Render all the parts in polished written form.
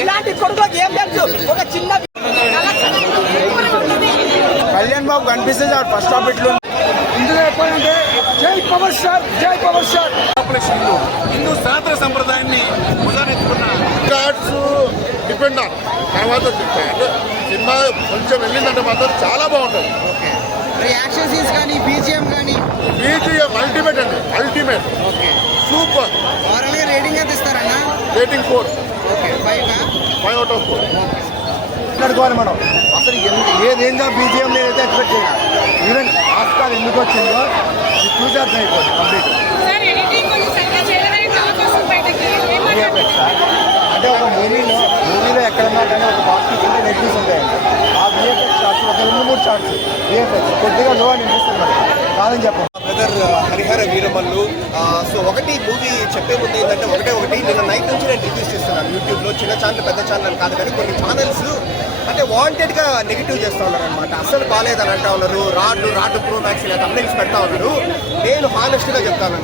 ఇలాంటి కొడుకు ఏం తెలుసు? ఒక చిన్న కళ్యాణ్ బాబు కనిపిస్తుంది ఫస్ట్ హాఫ్ ఇట్లు. ఇందులో చెప్పాలంటే జై పవర్ స్టార్, జై పవర్ స్టార్. హిందూ సనాతన సంప్రదాయాన్ని ముదానెత్తుకున్న రికార్డ్స్ డిపెండ్ ఆన్ తర్వాత అంటే సినిమా కొంచెం వెళ్ళిందంటే మాత్రం చాలా బాగుంటుంది. యాక్షన్ సీన్స్ కానీ బీజిఎం కానీ బీజిఎం అల్టిమేట్ అండి, అల్టిమేట్ సూపర్. ఓవరాల్గా రేటింగ్ ఎంత ఇస్తారన్న? రేటింగ్ 4. Okay 5 out of 4. మాట్లాడుకోవాలి మనం. అసలు ఏ రేంజ్ ఆఫ్ బీజిఎం నేనైతే ఎక్స్పెక్ట్ చేయను. ఈవెన్ ఆస్కార్ ఎందుకు వచ్చిందో చూసేద్దాం అయిపోతుంది కంప్లీట్. అంటే ఒక మూవీలో ఎక్కడన్నా కానీ ఒక పాజిటివ్స్ ఉంటే నెగిటివ్స్ ఉంటాయండి. ఆ విఎఫ్ఎక్స్ షార్ట్స్ ఒక 2-3 షార్ట్స్ విఎఫ్ఎక్స్ కొద్దిగా లో అని అనిపిస్తుంది కాదని చెప్పండి. బ్రదర్ హరిహర వీరమల్లు. సో ఒకటి మూవీ చెప్పే ముందు ఏంటంటే ఒకటి నిన్న నైట్ నుంచి నేను రివ్యూస్ చేస్తున్నాను యూట్యూబ్లో. చిన్న ఛానల్ పెద్ద ఛానల్ కాదు కానీ కొన్ని ఛానల్స్ అంటే వాంటెడ్గా నెగిటివ్ చేస్తూ ఉన్నారు అనమాట. అసలు బాగాలేదని అంటా ఉన్నారు. రాడ్డు ప్రో మ్యాక్స్ ఇలా తమిళన్స్ పెడతా ఉన్నారు. నేను హానెస్ట్గా చెప్తాను,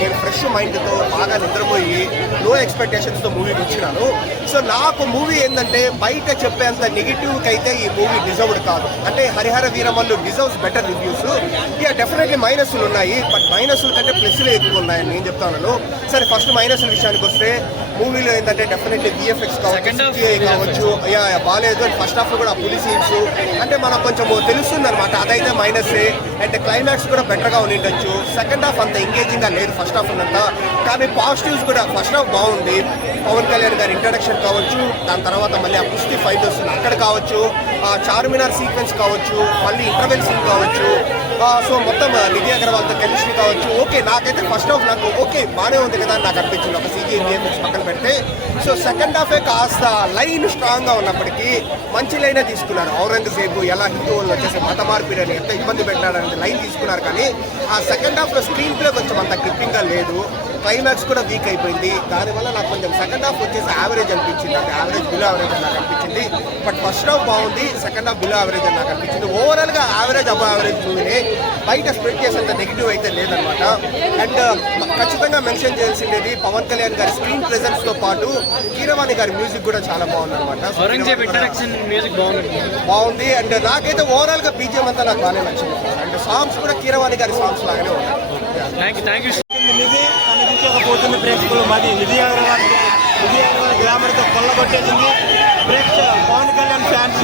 నేను ఫ్రెష్ మైండ్తో బాగా నిద్రపోయి లో ఎక్స్పెక్టేషన్స్తో మూవీకి వచ్చినాను. సో నాకు మూవీ ఏంటంటే బయట చెప్పేంత నెగిటివ్కి అయితే ఈ మూవీ డిజర్వ్డ్ కాదు. అంటే Harihara Veeramallu deserves better reviews. ఇక డెఫినెట్లీ మైనస్లు ఉన్నాయి, బట్ మైనస్ల కంటే ప్లస్లే ఎక్కువ ఉన్నాయని నేను చెప్తాను. సరే ఫస్ట్ మైనస్ల విషయానికి వస్తే మూవీలో ఏంటంటే డెఫినెట్లీ విఎఫ్ఎక్స్ కావచ్చు బాగాలేదు. ఫస్ట్ హాఫ్ కూడా పులి సీన్స్ అంటే మనకు కొంచెం తెలుస్తుంది అనమాట, అదైతే మైనస్ే. అండ్ క్లైమాక్స్ కూడా బెటర్గా ఉండిండొచ్చు. సెకండ్ హాఫ్ అంత ఎంగేజింగ్గా లేదు ఫస్ట్ హాఫ్ ఉన్నంత. కానీ పాజిటివ్స్ కూడా ఫస్ట్ హాఫ్ బాగుంది. పవన్ కళ్యాణ్ గారి ఇంట్రడక్షన్ కావచ్చు, దాని తర్వాత మళ్ళీ ఆ కుస్తీ ఫైట్ వస్తుంది అక్కడ కావచ్చు, ఆ చార్మినార్ సీక్వెన్స్ కావచ్చు, మళ్ళీ ఇంటర్వెల్ సీన్ కావచ్చు. సో మొత్తం నిధి అగర్వాల్తో కెమిస్ట్రీ కావచ్చు. ఓకే నాకైతే ఫస్ట్ హాఫ్ నాకు ఓకే బాగానే ఉంది కదా అని నాకు అనిపించింది ఒక CGI పక్కన పెడితే. సో సెకండ్ హాఫే కాస్త లైన్ స్ట్రాంగ్గా ఉన్నప్పటికీ మంచి లైనే తీసుకున్నారు. ఔరంగజేబు ఎలా హిందువులను వచ్చేసి మత మార్పిడిని ఎంత ఇబ్బంది పెట్టాడనేది లైన్ తీసుకున్నారు. కానీ ఆ సెకండ్ హాఫ్లో స్క్రీన్ ప్లే కొంచెం అంత గ్రిప్పింగ్గా లేదు. క్లైమాక్స్ కూడా వీక్ అయిపోయింది. దానివల్ల నాకు కొంచెం సెకండ్ హాఫ్ వచ్చేసి యావరేజ్ అనిపించింది. అంటే యావరేజ్ బిలో యావరేజ్ అని నాకు అనిపించింది. బట్ ఫస్ట్ హాఫ్ బాగుంది, సెకండ్ హాఫ్ బిలో యావరేజ్ అని నాకు అనిపించింది. ఓవరాల్గా యావరేజ్ అబో యావరేజ్ మూవీనే. బయట స్ప్రెడ్ చేసేంత నెగిటివ్ అయితే లేదనమాట. అండ్ ఖచ్చితంగా మెన్షన్ చేయాల్సింది పవన్ కళ్యాణ్ గారి స్క్రీన్ ప్రెజెన్స్తో పాటు కీరవాణి గారి మ్యూజిక్ కూడా చాలా బాగుంది అనమాట. బాగుంది. అండ్ నాకైతే ఓవరాల్గా బీజిఎం అంతా నాకు బాగానే నచ్చింది. అండ్ సాంగ్స్ కూడా కీరవాణి గారి సాంగ్స్ లాగానే ఉన్నాయి. పోతుంది ప్రేక్షకులు మాది నిధి అగర్వాల్ గ్లామర్తో కొల్లగొట్టేసింది. పవన్ కళ్యాణ్ ఫ్యాన్స్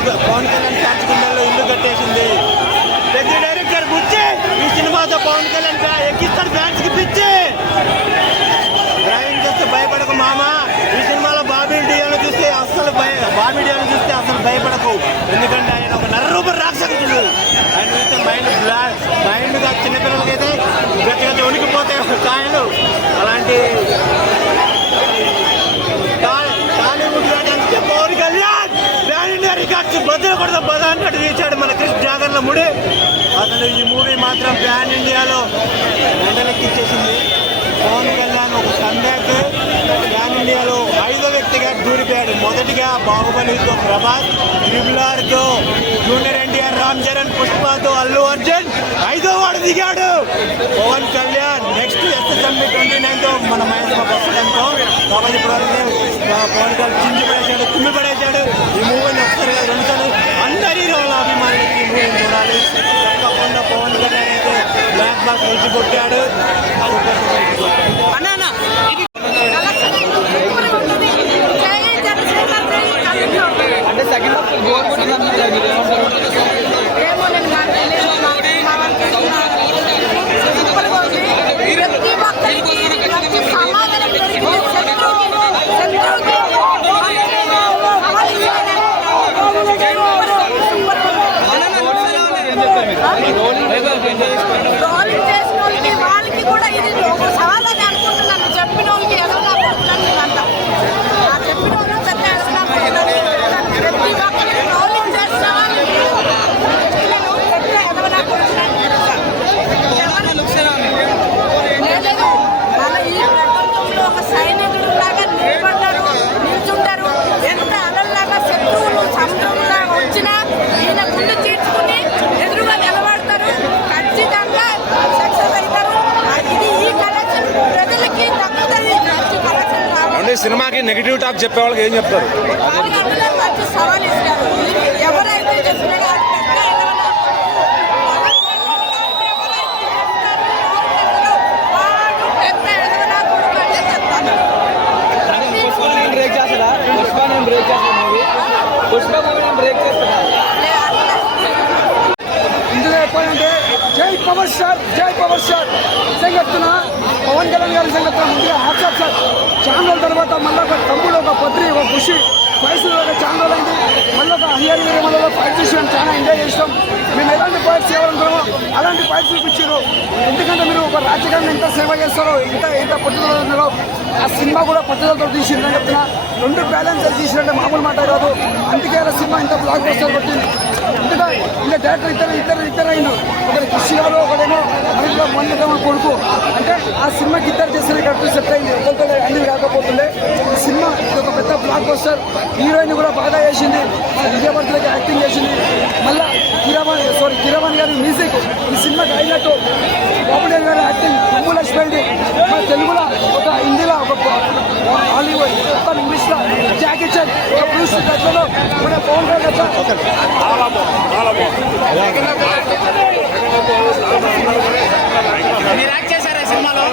గుండెల్లో ఇల్లు కట్టేసింది. పెద్ద డైరెక్టర్ బుచ్చి ఈ సినిమాతో పవన్ కళ్యాణ్ ఎక్కిస్తాడు ఫ్యాన్స్కి పిచ్చి. డ్రైవింగ్ చేస్తే భయపడకు మామ. ఈ సినిమాలో బాబీ డియోను చూస్తే అసలు భయపడకు. ఎందుకంటే ఆయన ఒక నర్రూప రాక్షసుడు. ఆయన చూస్తే మైండ్గా చిన్నపిల్లలకైతే గట్టిగా ఉనికిపోతాయి కాయలు. అలాంటి Tollywood Pawan Kalyan pan India records బదులు కొడతా బద అన్నట్టు తీశాడు మన కృష్ణ జాగర్ల ముడి. అసలు ఈ మూవీ మాత్రం ప్యాన్ ఇండియాలో మండలెక్కించేసింది. పవన్ కళ్యాణ్ ఒక కంబ్యాక్. ప్యాన్ ఇండియాలో 5వ వ్యక్తిగా దూరిపోయాడు. మొదటిగా బాహుబలితో ప్రభాస్, ట్రిబుల్-ఆర్తో జూనియర్ ఎన్టీఆర్, రామ్ చరణ్, పుష్పతో అల్లు అర్జున్, 5వ వాడు దిగాడు పవన్ కళ్యాణ్. నెక్స్ట్ SSMB 29తో మన మహేష్ బాబు వస్తుందంతో. కాబట్టి ఇప్పటివరకు పవన్ కళ్యాణ్ చించి పడేశాడు, కుమ్మి పడేశాడు. ఈ మూవీని ఒకసారి 2 సార్లు అందరి రోజుల అభిమానులకి ఈ మూవీని చూడాలి. తప్పకుండా పవన్ కళ్యాణ్ అయితే బ్లాక్ బాక్స్ వచ్చి కొట్టాడు. అంటే సెకండ్ వాళ్ళకి కూడా ఇది సమాధానం సినిమాకి నెగిటివ్ టాక్ చెప్పే వాళ్ళకి ఏం చెప్తారు? ఎవరైతే చెప్పినా ఇందులో చెప్పాలంటే జై పవర్ స్టార్ నిజంగా చెప్తున్నా. పవన్ కళ్యాణ్ గారి నిజంగా చెప్తున్నా. ముందుగా హ్యాట్సాప్ సార్. చాలా రోజుల తర్వాత మళ్ళీ ఒక తమ్ముడు, ఒక పొద్రి, ఒక ఖుషి వయసు చాలా రోజులైంది. మళ్ళీ ఒక హరియర్ మనలో ఫైట్ చేసాం, చాలా ఎంజాయ్ చేస్తాం. మేము ఎలాంటి ఫైట్స్ చేయాలనుకున్నామో అలాంటి ఫైట్స్ చూపించారు. ఎందుకంటే మీరు ఒక రాజకీయాన్ని ఎంత సేవ చేస్తారో, ఎంత పట్టుదల ఉన్నారో ఆ సినిమా కూడా పట్టుదలతో తీసిందని చెప్తున్నా. రెండు బ్యాలెన్స్ తీసినట్టే మామూలు మాట కాదు. అందుకే ఆ సినిమా ఇంత బ్లాక్ బస్టర్ కొట్టింది. ఎందుకంటే ఇంకా డైరెక్టర్ ఇద్దరు అయిన ఒకటి కృషి గారు, ఒకటేమో మనలో కొడుకు. అంటే ఆ సినిమాకి ఇద్దరు చేసిన కరెక్ట్ సెట్ అయింది. ఒకరితో అన్ని రాకపోతుండే ఈ సినిమా ఇది ఒక పెద్ద బ్లాక్ బస్టర్. హీరోయిన్ కూడా బాగా చేసింది, విజయవర్ధన్కి యాక్టింగ్ చేసింది. మళ్ళీ కిరవాణి గారి మ్యూజిక్ ఈ సినిమాకి అయినట్టు. బాబుడే గారి యాక్టింగ్ లక్ష్మైంది. మన తెలుగులో ఒక హిందీలో ఒక హాలీవుడ్ ఒక ఇంగ్లీష్లో జాకీ చాన్ ఒక బ్రూస్ గట్లలో మన పవన్ కళ్యాణ్ మీరు యాక్ట్ చేశారా సినిమాలో?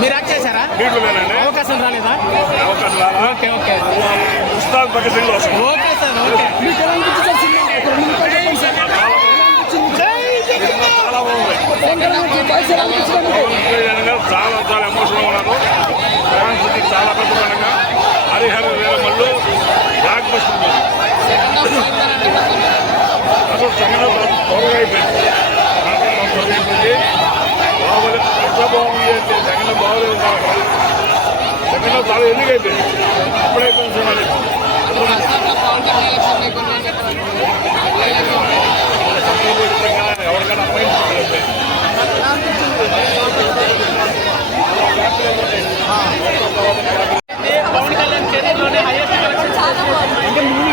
మీరు యాక్ట్ చేశారా? అవకాశం రాలేదా? Okay okay okay sir. Okay మీకు ఎలా అనిపించింది సినిమా? చాలా బాగుంది. చాలా ఎమోషనల్ ఉన్నాను. చాలా పెద్దగా హరిహర వీరమల్లు బ్లాక్ బస్టర్ అసలు సెకండ్ త్వరగా అయిపోయింది. బాగుంది, ఎంత బాగుంది అంటే సెకండ్ బాగోలేదు. సెకండ్ చాలా ఎన్నిక అయిపోయింది. ఇప్పుడైపోయింది సినిమా. ఎవరికైనా అమ్మాయి పవన్ కళ్యాణ్ కెరీర్లోనే హైయెస్ట్ కలెక్షన్. చాలా బాగుంది. అంటే మూవీ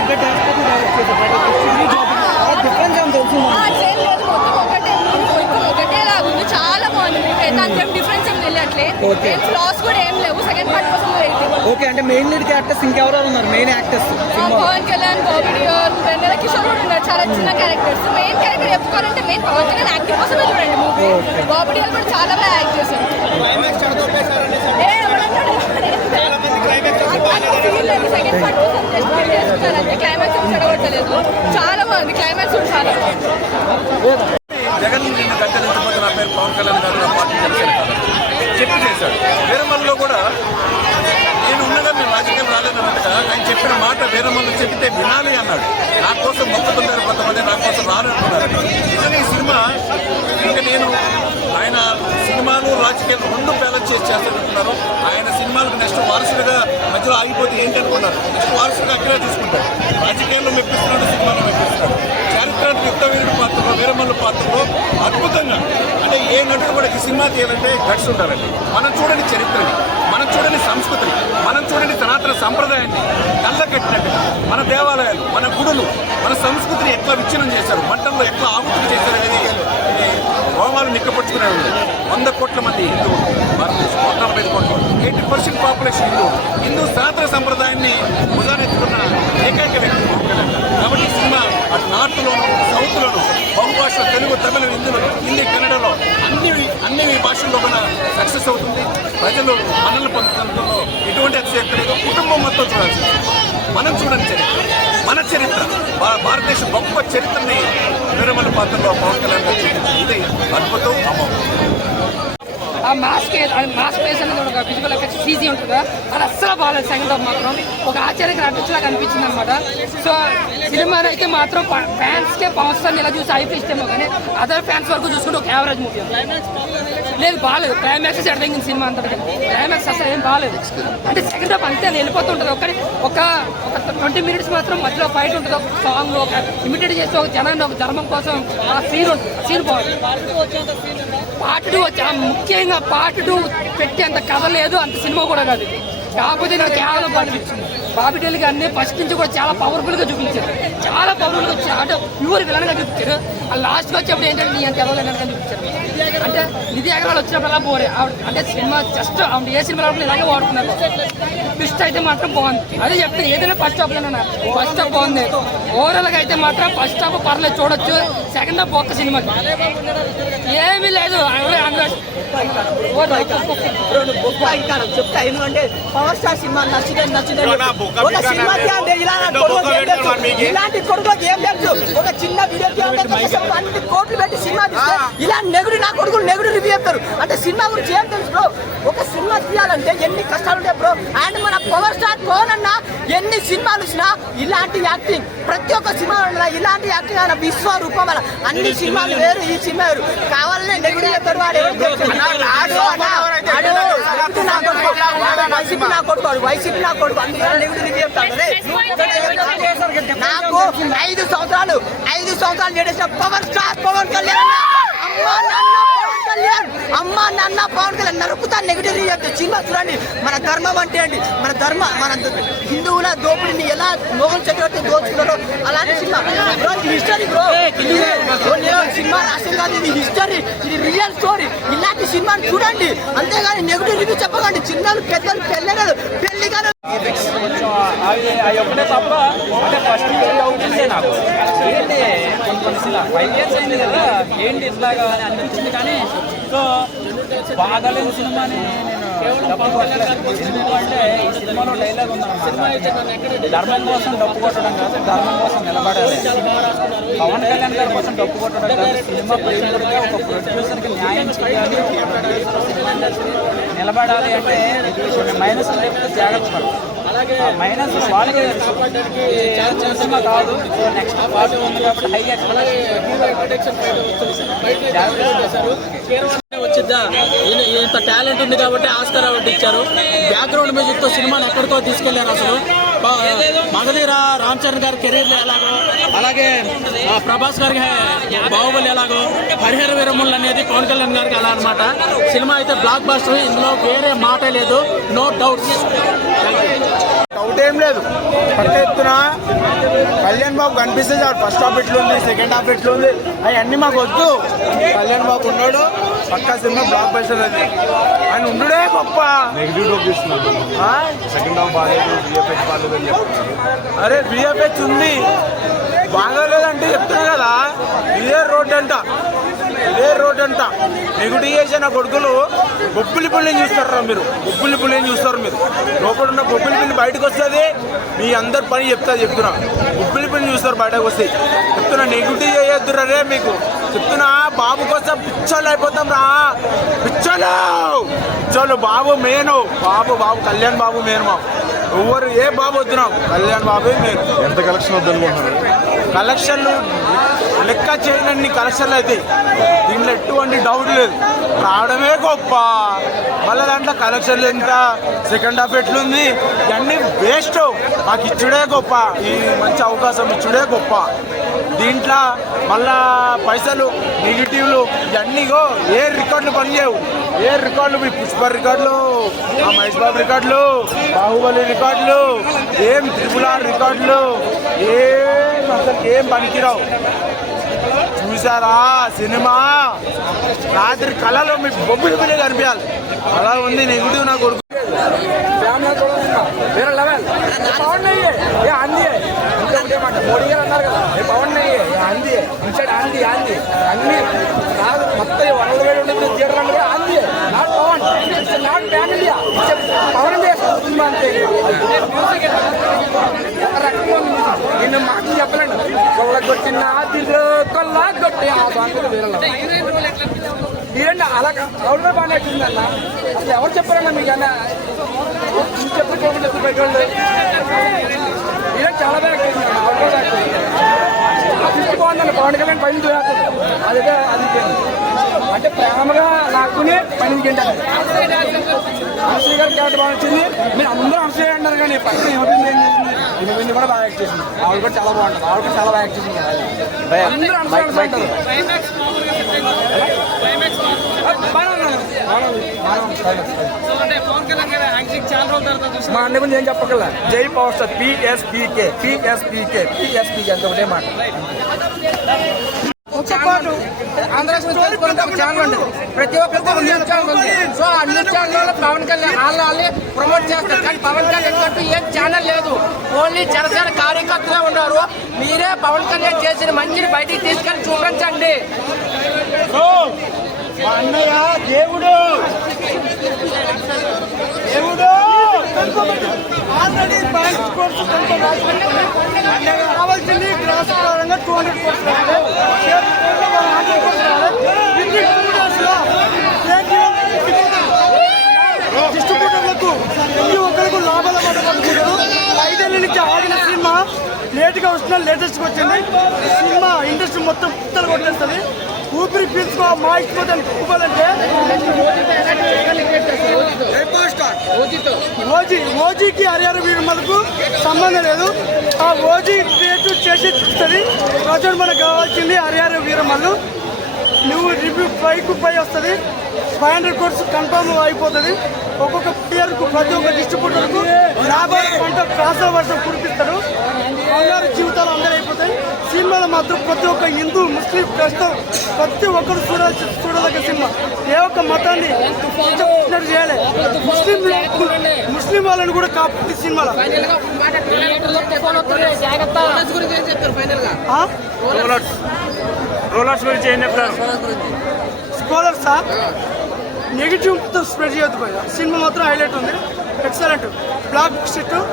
డిఫరెన్స్ అని తెలుసు. చేంజ్ లేదు, మొత్తం ఒకటే మొత్తం ఒకటేలాగా ఉంది. చాలా బాగుంది. మీకు అయితే అంత డిఫరెన్స్ ఏం తెలియట్లే. ఏం ఫ్లాస్ కూడా ఏం లేవు. సెకండ్ పార్ట్ కోసం వెయిటింగ్. ఓకే, అంటే మెయిన్ లీడ్ క్యారెక్టర్స్ ఇంకెవరెవరు ఉన్నారు? మెయిన్ యాక్టర్స్ పవన్ కళ్యాణ్, బాబీ డియోల్, వెన్నెల కిషోర్ కూడా ఉన్నారు. చాలా చిన్న క్యారెక్టర్స్. మెయిన్ క్యారెక్టర్ చెప్పుకోవాలంటే మెయిన్ పవన్ కళ్యాణ్ యాక్టింగ్ కోసమే చూడండి మూవీ. బాబీ డియోల్ కూడా చాలా బాగా యాక్ట్ చేశారు. సెకండ్ పార్ట్ కోసం చేస్తున్నారంటే క్లైమాక్స్ చెడగొట్టలేదు. చాలా బాగుంది. క్లైమాక్స్ కూడా చాలా బాగుంది. జగన్ నిన్ను గట్టెలించబోతే నా పేరు పవన్ కళ్యాణ్ గారు, నా పార్టీ జనసేన కాదు చెప్పి చేశాడు. వీరమల్లులో కూడా నేను ఉండగా మీరు రాజకీయాలు రాలేదన్నట్టుగా ఆయన చెప్పిన మాట వీరమల్లు చెప్తే వినాలి అన్నాడు. నా కోసం మొక్కుతున్నారు కొంతమంది, నా కోసం రానుకున్నారు. నిజంగా ఈ సినిమా ఇంకా నేను ఆయన సినిమాలు రాజకీయాలు రెండు బ్యాలెన్స్ చేసి చేస్తానంటున్నారు. ఆయన సినిమాలకు నెక్స్ట్ వారసుడిగా మధ్యలో ఆగిపోతే ఏంటి అనుకున్నారు. నెక్స్ట్ వారసుడిగా అక్కడే చూసుకుంటారు. రాజకీయాల్లో మెప్పిస్తున్నాడు, సినిమాలో మెప్పిస్తున్నాడు. చారిత్రాత్మక యుద్ధవీరుడి పాత్రలో, వీరమల్లు పాత్రలో అద్భుతంగా అంటే ఏ నటుడు కూడా ఈ సినిమా తీయాలంటే గట్స్ ఉండాలండి. మనం చూడని చరిత్రని, మనం చూడని సంస్కృతిని, మనం చూడని సనాతన సంప్రదాయాన్ని కళ్ళకట్టినట్టుగా మన దేవాలయాలు, మన గుడులు, మన సంస్కృతిని ఎట్లా విచ్ఛిన్నం చేశారు, మంటల్లో ఎట్లా ఆహుతులు చేశారు అనేది రోమాలు నిక్కపట్టుకునే ఉంది. 100 కోట్ల మంది హిందువులు, భారతదేశం మొత్తం 5 కోట్లు, 80% పాపులేషన్ హిందూ సనాతన సంప్రదాయాన్ని భుజానెత్తుకున్న ఏకైక వ్యక్తి పవన్ కళ్యాణ్. కాబట్టి ఈ సినిమా అటు నార్త్లోను, సౌత్లోను, బహుభాషలో తెలుగు, తమిళ, హిందీ, కన్నడలో అన్ని భాషల్లో కూడా సక్సెస్ అవుతుంది. ప్రజలు మనల్ని పొందడంలో ఎటువంటి అతిశక్తి లేదు. కుటుంబం మొత్తం చూడాల్సింది. మనం చూడని చరిత్ర, మన చరిత్ర, భారతదేశ గొప్ప చరిత్రని వీరమల్లు పాత్రలో పవన్ కళ్యాణ్ గారు చూపించింది. ఇది అద్భుతం, అమోఘం. ఆ మాస్క్ వేస్ అనేది ఒక ఫిజికల్ ఎఫెక్ట్స్ సీజీ ఉంటుంది కదా, అది అస్సలు బాగాలేదు. సెకండ్ హాఫ్ మాత్రం ఒక ఆశ్చర్యకర అనిపించలాగా అనిపించింది అనమాట. సో సినిమా అయితే మాత్రం ఫ్యాన్స్కే పవన్ స్టార్ ఇలా చూసి హైప్ ఇష్టమో, కానీ అదర్ ఫ్యాన్స్ వరకు చూసుకుంటే ఒక యావరేజ్ మూవీ. లేదు బాగాలేదు. క్లైమాక్స్ ఎడతగిన సినిమా అంతా క్లైమాక్స్ అసలు ఏం బాగాలేదు. అంటే సెకండ్ హాఫ్ అంతే వెళ్ళిపోతుంటుంది. ఒక 20 మినిట్స్ మాత్రం మధ్యలో ఫైట్ ఉంటుంది. ఒక సాంగ్ ఒక ఇమిటేట్ చేసి ఒక జనాన్ని ఒక ధర్మం కోసం ఆ సీన్ బాగుంది. పార్ట్ 2 వచ్చి ముఖ్యంగా పార్ట్ 2 పెట్టి అంత కథ లేదు, అంత సినిమా కూడా కాదు. కాకపోతే నాకు కేవలం అనిపించింది. బాబిడేలకి అన్ని ఫస్ట్ నుంచి కూడా చాలా పవర్ఫుల్గా చూపించారు, చాలా పవర్ఫుల్గా అంటే ప్యూర్ విలన్గా చూపించారు. లాస్ట్కి వచ్చేప్పుడు ఏంటంటే నీ అంత ఎవరైనా చూపించారు. అంటే నిధి అగర్వాల్ వచ్చినప్పుడు అలా పోరే అంటే సినిమా జస్ట్ ఏ సినిమా ఇలాగే వాడుతున్నారు. ట్విస్ట్ అయితే మాత్రం బాగుంది. అదే చెప్తే ఏదైనా ఫస్ట్ హాఫ్ లోనే ఫస్ట్ హాఫ్ బాగుంది. ఓవరాల్ గా అయితే మాత్రం ఫస్ట్ హాఫ్ పర్లేదు చూడొచ్చు. సెకండ్ హాఫ్ ఒక్క సినిమా ఏమీ లేదు. చెప్తా ఎందుకంటే పవర్ స్టార్ సినిమా నచ్చుతుంది ఇలాంటి కొడుకు ఏం తెలుసు. ఒక చిన్న వీడియో అన్ని కోట్లు పెట్టి సినిమా తీస్తే ఇలా నెగుడు నా కొడుకులు నెగుడు రివ్యూ చెప్తారు. అంటే సినిమా గురించి ఏం తెలుసు బ్రో. ఒక సినిమా తీయాలంటే ఎన్ని కష్టాలు ఉంటాయి బ్రో. అండ్ మన పవర్ స్టార్ పవన్ అన్న ఎన్ని సినిమాలు వచ్చినా ఇలాంటి యాక్టింగ్ ప్రతి ఒక్క సినిమా ఇలాంటి యాక్టింగ్ ఆయన విశ్వరూపం. అన్ని సినిమాలు వేరు, ఈ సినిమా వేరు. కావాలనే నెగుడు చెప్తాడు వాడు. వైసీపీ నా కొడుకు అందుకని నెగుడు రివ్యూ చెప్తాడు. నాకు 5 సంవత్సరాలు చేసిన పవర్ స్టార్ పవన్ కళ్యాణ్ అమ్మా నాన్న పవన్ కళ్యాణ్ నరుకుతా నెగిటివ్ రియాక్ట్. సినిమా చూడండి. మన ధర్మం అంటే ఏంటి, మన హిందువుల దోపిడిని ఎలా మోహన్ చక్రవర్తి దోచుకున్నారో అలాంటి సినిమా బ్రో. ఇది హిస్టరీ బ్రో. సినిమా రాసింది కాదు, ఇది హిస్టరీ, ఇది రియల్ స్టోరీ. ఇలాంటి సినిమాని చూడండి, అంతేగాని నెగిటివ్ రివ్యూ చెప్పకండి. చిన్నలు పెద్దలు పెళ్లి కానీ అది ఒకటే తప్ప అంటే ఫస్ట్ అవుతుందే నాకు ఏంటి కొన్ని 5 years అయింది కదా ఏంటి ఇట్లాగా అని అనిపించింది. కానీ సో బాగాలేని సినిమాని నేను డబ్బు కొట్టలేదు. ఎందుకు అంటే ఈ సినిమాలో డైలాగ్ ఉందన్నమాట, ధర్మం కోసం డబ్బు కొట్టడం కాదు, ధర్మం కోసం నిలబడాలి. పవన్ కళ్యాణ్ గారి కోసం డబ్బు కొట్టడం కాదు, సినిమా ప్రేమికుడిగా ఒక ప్రొడ్యూసర్కి న్యాయం చేయాలి, నిలబడాలి. అంటే కొన్ని మైనస్ లేకపోతే జాగ్రత్త పడాలి. మైనస్ వాళ్ళకి సినిమా కాదు. సో నెక్స్ట్ పార్ట్ ఉంది కాబట్టి హై వచ్చిద్దా, ఇంత టాలెంట్ ఉంది కాబట్టి ఆస్కార్ అవార్డు ఇచ్చారు. బ్యాక్గ్రౌండ్ మ్యూజిక్తో సినిమాని ఎక్కడికో తీసుకెళ్లారు. అసలు మగధీర రామ్ చరణ్ గారి కెరీర్లో ఎలాగో, అలాగే ప్రభాస్ గారికి బాహుబలి ఎలాగో, హరిహర వీరములు అనేది పవన్ కళ్యాణ్ గారికి అలా అనమాట. సినిమా అయితే బ్లాక్ బస్టర్, ఇందులో వేరే మాట లేదు, నో డౌట్స్. డౌట్ ఏం లేదు. పక్క ఎత్తున కళ్యాణ్ బాబు కనిపిస్తే ఫస్ట్ హాఫ్ ఎట్లుంది, సెకండ్ హాఫ్ ఎట్లుంది అవన్నీ మాకు వద్దు. కళ్యాణ్ బాబు ఉన్నాడు, పక్కా సినిమా బ్లాక్ బస్టర్ అది. ఆయన ఉండుడే గొప్ప. నెగిటివ్ చూపిస్తున్నాడు, సెకండ్ హాఫ్ బాగాలేదు, విఎఫ్ఎక్స్ బాగాలేదని చెప్తున్నారు. అరే విఎఫ్ఎక్స్ ఉంది, బాగాలేదంటే చెప్తున్నా కదా. ఇదే రోడ్ అంట నెగిటివ్ చేసిన కొడుకులు బొబ్బులి పుల్లిని చూస్తారా మీరు, బొబ్బులి పుల్లిని చూస్తారు మీరు. లోపల బొబ్బులి పిల్లి బయటకు వస్తుంది, మీ అందరు పని చెప్తున్నా. బొబ్బులి పిల్లిని చూస్తారు బయటకు వస్తే. చెప్తున్నా నెగిటివ్ చేయొద్దురా రే మీకు చెప్తున్నా. బాబు కోసం పిచ్చోళ్ళు అయిపోతాం రా, పిచ్చోళ్ళు. బాబు మెయిన్, బాబు కళ్యాణ్ బాబు మెయిన్. బాబు ఎవరు ఏ బాబు వద్దున్నాం, కళ్యాణ్ బాబే మెయిన్. ఎంత కలెక్షన్ వద్దనుకుంటున్నారు? కలెక్షన్లు లెక్క చేయనన్ని కలెక్షన్లు అవుతాయి, దీంట్లో ఎటువంటి డౌట్ లేదు. రావడమే గొప్ప. మళ్ళీ దాంట్లో కలెక్షన్లు ఎంత, సెకండ్ హాఫ్ ఎట్లుంది, ఇవన్నీ వేస్ట్. మాకు ఇచ్చుడే గొప్ప, ఈ మంచి అవకాశం ఇచ్చుడే గొప్ప. దీంట్లో మళ్ళా పైసలు నెగిటివ్లు ఇవన్నీగో ఏ రికార్డులు పనిచేయవు. ఏ రికార్డులు మీ పుష్ప రికార్డులు, మహేష్ బాబు రికార్డులు, బాహుబలి రికార్డులు, ఏం RRR రికార్డులు ఏం పనికిరావు. చూసారా సినిమా, రాత్రి కళలో మీ బొబ్బులు పిల్లలు కనిపించాలి, అలా ఉంది నెగిటివ్ నా కొడుకు. వేరే లెవెల్. పవన్ ఆంది అంటే మాట మోడీ గారు అన్నారు కదా, పవన్ ఆంది ఇన్సైడ్ ఆంది అన్ని కాదు మొత్తం వరల్డ్ వైడ్ ఉండేది థియేటర్ అంటే ఆంది, not Pawan, not pan India. Pawan cinema అంతే. ఒక రకంగా నిన్ను మాటలు చెప్పలేండి. కొల్లగొట్టిన కొల్లగొట్టి ఆ సాంగ్ వేరే ఇదండి. అలా రౌండ్ బాగా వచ్చిందన్న. అసలు ఎవరు చెప్పారన్నా మీకు అన్న చెప్పి బయట ఇదే చాలా బాగా బాగుందండి. పవన్ కళ్యాణ్ పైన చూస్తుంది అదే అది అంటే ప్రేమగా లాక్కుని పైన తింటారు. అనసూయ గారు క్యారెక్టర్ బాగా వచ్చింది. మీరు అందరూ అనసూయ అంటారు కానీ పక్కన ఏమిటి కూడా బాగా యాక్ట్ చేసింది. ఆవిడ కూడా చాలా బాగుంటుంది, ఆవిడ కూడా చాలా బాగా యాక్ట్ చేసింది. అందరూ అనసూయ అంటారు. సో అంటే పవన్ కళ్యాణ్ గారు యాక్టింగ్ చాలా రోజుల తర్వాత చూసాం. మా అన్న గురించి ఏం చెప్పగల జై పవర్ స్టార్ పిఎస్పీకే అంత ఒకటే మాట. ఆంధ్రప్రదేశ్ ఒక ఛానల్ ఉంది, ప్రతి ఒక్కరికి న్యూస్ ఛానల్ ఉంది. సో ఆ న్యూస్ ఛానల్ పవన్ కళ్యాణ్ వాళ్ళే ప్రమోట్ చేస్తారు, కానీ పవన్ కళ్యాణ్ కంటూ ఏం ఛానల్ లేదు. ఓన్లీ జనసేన కార్యకర్తలే ఉన్నారు. మీరే పవన్ కళ్యాణ్ చేసిన మంచిని బయటికి తీసుకెళ్ళి చూపించండి. అన్నయ్య దేవుడు ఆల్రెడీ బ్యాంక్ కోర్సు కావాల్సింది గ్రాస్ పరంగా 200 కోర్సు డిస్ట్రిబ్యూటర్లకు ప్రతి ఒక్కరికి లాభాల మాట పడుకుంటారు. 5 ఏళ్ళ నుంచి ఆడిన సినిమా లేట్గా వస్తున్నా లేటెస్ట్గా వచ్చింది. సినిమా ఇండస్ట్రీ మొత్తం పుత్తలు కొట్టేస్తుంది. ఊపిరి పీల్చుకో మా ఇష్టం ఊపాలంటే ఓజీకి హరిహర వీరమ్మలకు సంబంధం లేదు. ఆ ఓజీ క్రియేట్ చేసి చూస్తుంది. ప్రజలు మనకు కావాల్సింది హరిహర వీరమ్మలు. నువ్వు రివ్యూ 5 వస్తుంది. 500 కోర్సు కన్ఫర్మ్ అయిపోతుంది. ఒక్కొక్క ప్లేయర్కు ప్రతి ఒక్క డిస్ట్రిబ్యూటర్కు లాభాల పంట ప్రాసల వర్షం కురిపిస్తాడు. బంగారు జీవితాలు అందరూ అయిపోతాయి. సినిమాలో మాత్రం ప్రతి ఒక్క హిందూ ముస్లిం ప్రస్తుతం ప్రతి ఒక్కరు చూడదగ్గ సినిమా. ఏ ఒక్క మతాన్ని చేయాలి. ముస్లిం వాళ్ళని కూడా కాపాడు సినిమాలో. రోలర్స్ గురించి ఏం చెప్తారు? స్కాలర్సా నెగిటివ్ మొత్తం స్ప్రెడ్ చేయొద్దు పోయి. సినిమా మాత్రం హైలైట్ ఉంది, ఎక్సలెంట్ బ్లాక్ బస్టర్.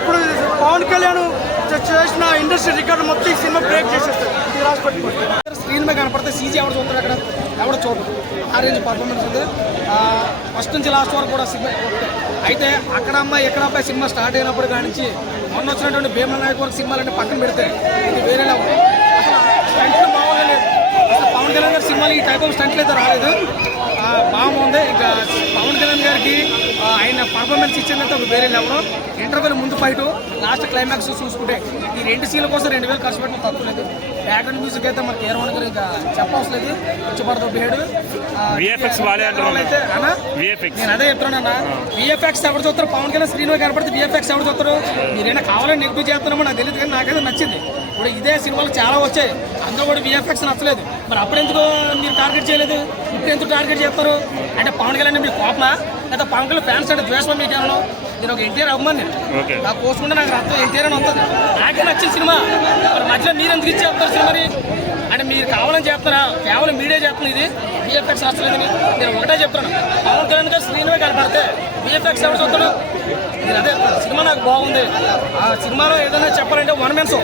ఇప్పుడు పవన్ కళ్యాణ్ చేసిన ఇండస్ట్రీ రికార్డు మొత్తం ఈ సినిమా బ్రేక్ చేసేస్తారు. ఇది రాసి పెట్టుకోండి. స్క్రీన్ మీద కనపడితే సీజీ ఎవరు చూస్తారు, అక్కడ ఎవడో చూడరు. ఆ రేంజ్ పర్ఫార్మెన్స్ ఉంది. ఫస్ట్ నుంచి లాస్ట్ వరకు కూడా సినిమా అయితే అక్కడ అమ్మాయి ఎక్కడ అబ్బాయి సినిమా స్టార్ట్ అయినప్పుడు కానించి మొన్న వచ్చినటువంటి భీమల నాయక్ వరకు సినిమాలన్నీ పక్కన పెడితే ఇది వేరేలా ఉంది. అసలు స్టంట్లు మామూలుగా లేదు. అసలు పవన్ కళ్యాణ్ గారి సినిమాలు ఈ టైప్ ఆఫ్ స్టంట్లు అయితే రాలేదు. బాగుంది. ఇంకా పవన్ కళ్యాణ్ గారికి ఆయన పర్ఫార్మెన్స్ ఇచ్చిందంటే ఒక వేరే లెవెల్. ఇంటర్వ్యూల ముందు ఫైట్, లాస్ట్ క్లైమాక్స్ చూసుకుంటే ఈ 2 సీన్ల కోసం 2000 ఖర్చు పెట్టడం తప్పు లేదు. బ్యాక్గ్రౌండ్ మ్యూజిక్ అయితే మనకి ఏరవన్ గారు ఇంకా చెప్పవసరం లేదు. ఇచ్చబడతావు బిహేడు అయితే నేను అదే చెప్తున్నాను. విఎఫ్ఎక్స్ ఎవరు చూస్తారు? పవన్ కళ్యాణ్ స్క్రీన్ మీద కనపడితే విఎఫ్ఎక్స్ ఎవరు చూస్తారు? మీరైనా కావాలని నెగిటివ్ చేస్తున్నామో నాకు తెలియదు, కానీ నాకైతే నచ్చింది. ఇప్పుడు ఇదే సినిమాలు చాలా వచ్చాయి, అందులో కూడా విఎఫ్ఎక్స్ నచ్చలేదు. మరి అప్పుడెందుకు మీరు టార్గెట్ చేయలేదు? ఇప్పుడు ఎందుకు టార్గెట్ చేస్తారు? అంటే పవన్ కళ్యాణ్ మీకు కోపమా, లేదా పవన్ కళ్యాణ్ ఫ్యాన్స్ అంటే ద్వేషమా మీకు ఏమన్నా? నేను ఒక ఎన్టీఆర్ అవ్వమని నాకు కోసుకుంటే నాకు రక్తం ఎన్టీఆర్ అని వస్తుంది. నాకే నచ్చిన సినిమా. మరి మధ్యలో మీరు ఎందుకు ఇచ్చేస్తారు సినిమాని? అంటే మీరు కావాలని చెప్తారా? కేవలం మీడియా చెప్తుంది ఇది విఎఫ్ఎక్స్ వస్తలేదని. నేను ఒకటే చెప్తాను, పవన్ కళ్యాణ్ గారు స్క్రీన్ మీద కనపడితే విఎఫ్ఎక్స్ ఎవరు చూస్తాడు? నేను అదే సినిమా నాకు బాగుంది. ఆ సినిమాలో ఏదైనా చెప్పాలంటే 1 man షో.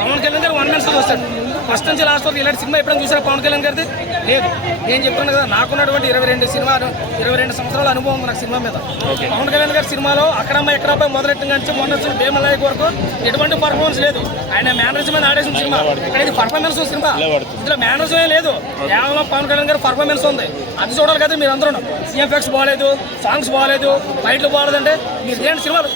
పవన్ కళ్యాణ్ గారు 1 man షో వస్తాడు. ఫస్ట్ నుంచి లాస్ట్ వరకు ఇలాంటి సినిమా ఎప్పుడైనా చూసారా పవన్ కళ్యాణ్ గారిది? లేదు. నేను చెప్తాను కదా, నాకున్నటువంటి 22 సంవత్సరాల అనుభవం ఉంది నాకు సినిమా మీద. పవన్ కళ్యాణ్ గారి సినిమాలో అక్కడమ్మ ఎక్కడమ్మ మొదలెట్టిన కానీ మొన్న భీమల నాయక్ వరకు ఎటువంటి పర్ఫార్మెన్స్ లేదు. ఆయన మేనరిజం ఆడేసిన సినిమా, ఇక్కడ ఇది పర్ఫార్మెన్స్ సినిమా. ఇందులో మేనరిజమే లేదు, కేవలం పవన్ కళ్యాణ్ గారి పర్ఫార్మెన్స్ ఉంది. అది చూడాలి కదా మీరు అందరూ. సిఎఫ్ఎక్స్ బాగాలేదు, సాంగ్స్ బాగాలేదు, ఫైట్లు బాగాలేదంటే మీరు ఏంటి సినిమాలు?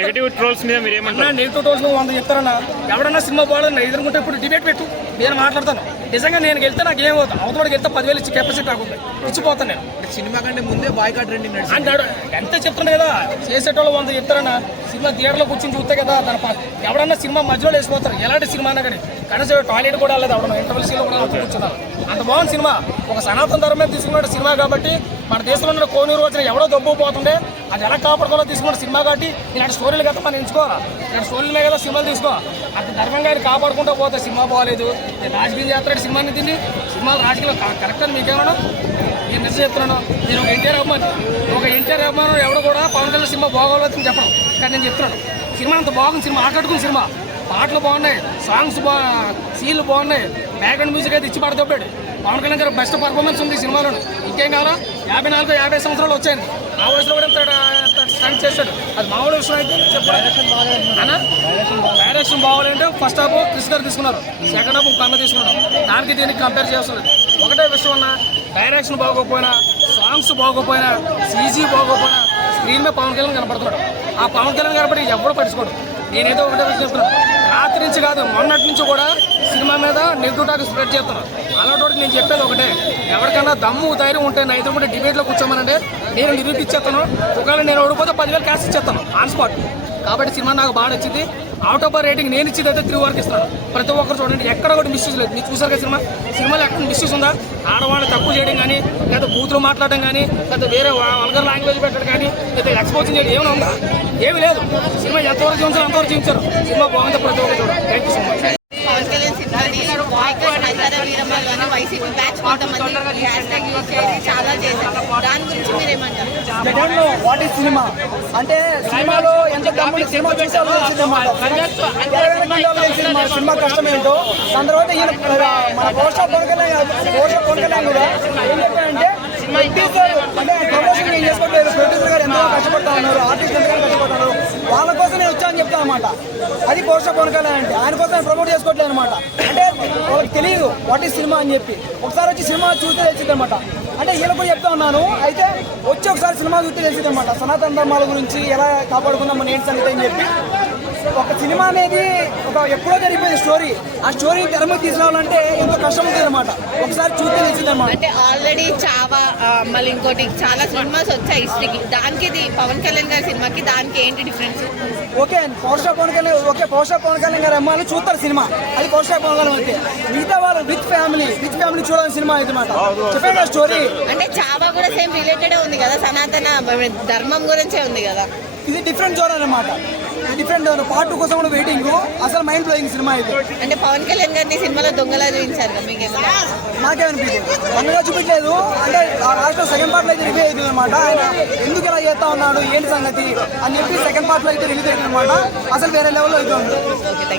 నెగిటివ్ ట్రోల్స్ మీద మీరు ఏమన్నా? Negative trolls 100 చెప్తారన్నా. ఎవడన్నా సినిమా బాగాలేదు ఎదుర్కొంటే ఇప్పుడు డిబేట్ పెట్టు, నేను మాట్లాడతాను. నిజంగా నేను వెళ్తే నాకు ఏమవుతాను? అవతలకి వెళ్తే 10,000 ఇచ్చి కెపాసిటీ రాకుండా ఇచ్చిపోతాను నేను. సినిమా కంటే ముందే బాయ్కాట్ ట్రెండింగ్ అంటాడు. ఎంత చెప్తాను కదా, చేసేటోళ్ళు 100 చెప్తారన్నా. సినిమా థియేటర్లో కూర్చొని చూస్తే కదా దాని ఎవడన్నా సినిమా మధ్యలో వేసిపోతారు. ఎలాంటి సినిమా అన్నా కానీ కనీసం టాయిలెట్ కూడా వెళ్ళదు. ఎవడన్నా ఇంటర్వెల్ సీన్లో కూడా కూర్చున్నారు. అంత బాగుంది సినిమా. ఒక సనాతన ధర్మం తీసుకున్న సినిమా కాబట్టి మన దేశంలో ఉన్న కోనూరు రోజున ఎవడో దొబ్బుపోతుండే అది ఎలా కాపాడుకోవాలో తీసుకున్న సినిమా కాబట్టి ఇలాంటి స్టోరీలు కదా మనం ఎంచుకోవాలా. ఇలాంటి స్టోరీలే కదా సినిమాలు తీసుకోవాలి. అంత ధర్మంగా కాపాడుకుంటూ పోతే సినిమా బాగాలేదు. రాజకీయం చేస్తాడు సినిమాని తిని. సినిమాలు రాజకీయాలు కరెక్ట్ అని మీకేమన్నా? నేను నిజం చెప్తున్నాను. నేను ఒక ఎన్టీఆర్ అభిమానం ఎవడో కూడా పవన్ కళ్యాణ్ సినిమా బాగోలేదని చెప్పడం. కానీ నేను చెప్తున్నాను, సినిమా అంత బాగుంది. సినిమా ఆకట్టుకున్న సినిమా. పాటలు బాగున్నాయి, సాంగ్స్ సీన్లు బాగున్నాయి, బ్యాక్గ్రౌండ్ మ్యూజిక్ అయితే ఇచ్చి పడతాడు. పవన్ కళ్యాణ్ గారు బెస్ట్ పర్ఫార్మెన్స్ ఉంది సినిమాలో. ఇంకేం కావాలా? 54-50 సంవత్సరాలు వచ్చాయండి. ఆ వయసులో కూడా స్టంట్ చేశాడు. అది మామూలు విషయం అయితే చెప్పాను. డైరెక్షన్ బాగోలేంటే ఫస్ట్ హాఫ్ క్రిష్ గారు తీసుకున్నారు, సెకండ్ హాఫ్ కన్న తీసుకున్నారు. దానికి దీనికి కంపేర్ చేస్తున్నారు. ఒకటే విషయం అన్న, డైరెక్షన్ బాగోకపోయినా, సాంగ్స్ బాగోకపోయినా, సీజీ బాగోకపోయినా స్క్రీన్ మీద పవన్ కళ్యాణ్ కనపడుతున్నాడు. ఆ పవన్ కళ్యాణ్ కనపడి ఎవరు పట్టించుకోడు. నేనేదో ఒకటే విషయం చెప్తున్నాను, రాత్రి నుంచి కాదు మొన్నటి నుంచి కూడా సినిమా మీద నెగిటివ్ టాక్ స్ప్రెడ్ చేస్తున్నాను. అలాంటి నేను చెప్పేది ఒకటే, ఎవరికైనా దమ్ము ధైర్యం ఉంటే నా ఎదురు డిబేట్లో కూర్చోమనంటే నేను నిరూపించేస్తాను. ఒకవేళ నేను ఓడిపోతే 10,000 క్యాష్ ఇచ్చేస్తాను ఆన్ స్పాట్. కాబట్టి సినిమా నాకు బాగా నచ్చింది. అవుట్ ఆఫ్ రేటింగ్ నేను ఇచ్చేది అయితే 3 వరకు ఇస్తాను. ప్రతి ఒక్కరు చూడండి, ఎక్కడ కూడా మిస్యూజ్ లేదు. మీరు చూసారు కదా సినిమాలో ఎక్కడ మిస్యూజ్ ఉందా? ఆడవాళ్ళు తక్కువ చేయడం కానీ, లేదా బూతులు మాట్లాడడం కానీ, లేదా వేరే వల్గర్ లాంగ్వేజ్ పెట్టడం కానీ, లేదా ఎక్స్పోజింగ్ చేయడం ఏమైనా ఉందా? ఏమీ లేదు. సినిమా ఎంతవరకు చూపించారు అంతవరకు చూపించారు. సినిమా బాగుంది, ప్రతి ఒక్కరు చూడండి. Thank you so much. Pawan Kalyan సినిమాని బాయ్కాట్ అంటారా వీరమ్మలు అని వైసీపీ బ్యాచ్ కొంతమంది హ్యాష్ ట్యాగ్ యూజ్ చేసి చాలా చేశారు. దాని గురించి మీరేమంటారు? జగన్లో వాట్ ఈస్ సినిమా అంటే సినిమాలో ఎంత దమ్ముని సినిమా చూసారో తెలిసిందన్నమాట. సినిమా కష్టం ఏంటో. దాని తర్వాత ఈయన మన పోస్టర్ పవన్ కళ్యాణ్ కూడా ఏం చెప్పారంటే అంటే ప్రమోషన్ ఏం చేసుకోవట్లేదు, ప్రొడ్యూసర్ గారు ఎంతో కష్టపడతా ఉన్నారు, ఆర్టిస్ట్ ఎంతగానో కష్టపడుతున్నారు, వాళ్ళ కోసం నేను వచ్చానని చెప్తాను అనమాట. అది పోస్టర్ పవన్ కళ్యాణ్ అంటే ఆయన కోసం ఆయన ప్రమోట్ చేసుకోవట్లేదు అనమాట. అంటే వాళ్ళకి తెలియదు వాట్ ఈస్ సినిమా అని చెప్పి. ఒకసారి వచ్చి సినిమా చూస్తే తెలిసింది అనమాట. అంటే వీళ్ళకి కూడా చెప్తా ఉన్నాను, అయితే వచ్చి ఒకసారి సినిమా చూస్తే తెలిసింది అనమాట. సనాతన ధర్మాల గురించి ఎలా కాపాడుకుందాం మన ఏంటి సంగతి అని చెప్పి. ఒక సినిమా అనేది ఒక ఎప్పుడో జరిగిపోయింది స్టోరీ. ఆ స్టోరీని తెర మీద తీసుకురావాలంటే ఎంతో కష్టం ఉంటుంది అనమాట. ఒకసారి చూస్తే తెలిసింది అనమాట. అంటే ఆల్రెడీ చావా మళ్ళీ ఇంకోటి చాలా సినిమాస్ వచ్చాయి హిస్టరీకి. దానికి ఇది పవన్ కళ్యాణ్ గారి సినిమాకి దానికి ఏంటి difference? Okay power Pawan Kalyan గారి అమ్మాయిలు చూస్తారు సినిమా, అది పవర్ పవన్ కళ్యాణ్ అయితే. మిగతా వాళ్ళు విత్ ఫ్యామిలీ చూడాలని సినిమా అయితే మాట చెప్పండి స్టోరీ. అంటే చావా కూడా సేమ్ రిలేటెడ్ ఉంది కదా, సనాతన ధర్మం గురించే ఉంది కదా. ఇది డిఫరెంట్ జోన్ అనమాట. డిఫరెంట్ పార్ట్ 2 కోసం కూడా వెయిటింగ్. అసలు మైండ్ బ్లోయింగ్ సినిమా ఇది. అంటే పవన్ కళ్యాణ్ గారిని సినిమాలో దొంగలా చూపించారు మీకేమన్నా? నాకేమనిపించింది దొంగగా చూపించలేదు. అంటే లాస్ట్ సెకండ్ పార్ట్ లో అయితే రివ్యూ అవుతుంది అనమాట. ఆయన ఎందుకు ఇలా చేస్తా ఉన్నాడు ఏంటి సంగతి అని చెప్పి సెకండ్ పార్ట్ లో అయితే రిలీజ్ అవుతుంది అనమాట. అసలు వేరే లెవెల్లో అయితే ఉంది.